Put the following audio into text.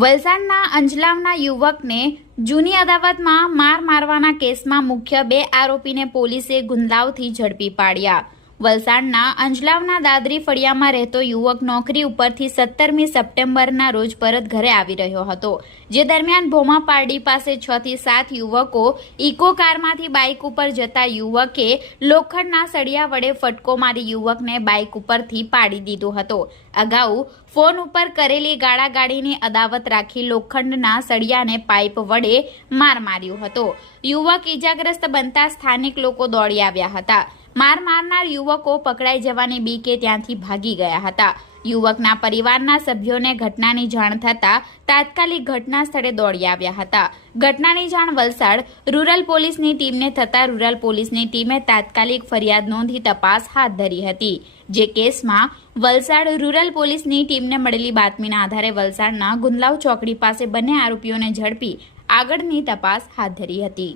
વલસાડના અંજલાવના યુવકને જૂની અદાવતમાં માર મારવાના કેસમાં મુખ્ય 2 આરોપીને પોલીસે ગુંદલાવથી ઝડપી પાડ્યા। વલસાડના અંજલાવના દાદરી ફળિયામાં રહેતો યુવક નોકરી ઉપરથી 17મી સપ્ટેમ્બરના રોજ પરત ઘરે આવી રહ્યો હતો, જે દરમિયાન ભોમા પારડી પાસે 6 થી 7 યુવકો ઇકો કારમાંથી બાઇક ઉપર જતા યુવકે લોખંડના સળિયા વડે ફટકો મારી યુવકને બાઇક ઉપરથી પાડી દીધો હતો। અગાઉ ફોન ઉપર કરેલી ગાળાગાળીની અદાવત રાખી લોખંડના સળિયાને પાઇપ વડે માર માર્યો હતો। યુવક ઇજાગ્રસ્ત બનતા સ્થાનિક લોકો દોડી આવ્યા હતા। માર મારનાર યુવકો પકડાઈ જવાની બીકે ત્યાંથી ભાગી ગયા હતા। યુવકના પરિવારના સભ્યોને ઘટનાની જાણ થતાં તાત્કાલિક ઘટના સ્થળે દોડી આવ્યા હતા। ઘટનાની જાણ વલસાડ રૂરલ પોલીસની ટીમને થતાં રૂરલ પોલીસની ટીમે તાત્કાલિક ફરિયાદ નોંધી તપાસ હાથ ધરી હતી, જે કેસમાં વલસાડ રૂરલ પોલીસની ટીમને મળેલી બાતમીના આધારે વલસાડના ગુંદલાવ ચોકડી પાસે બંને આરોપીઓને ઝડપી આગળની તપાસ હાથ ધરી હતી।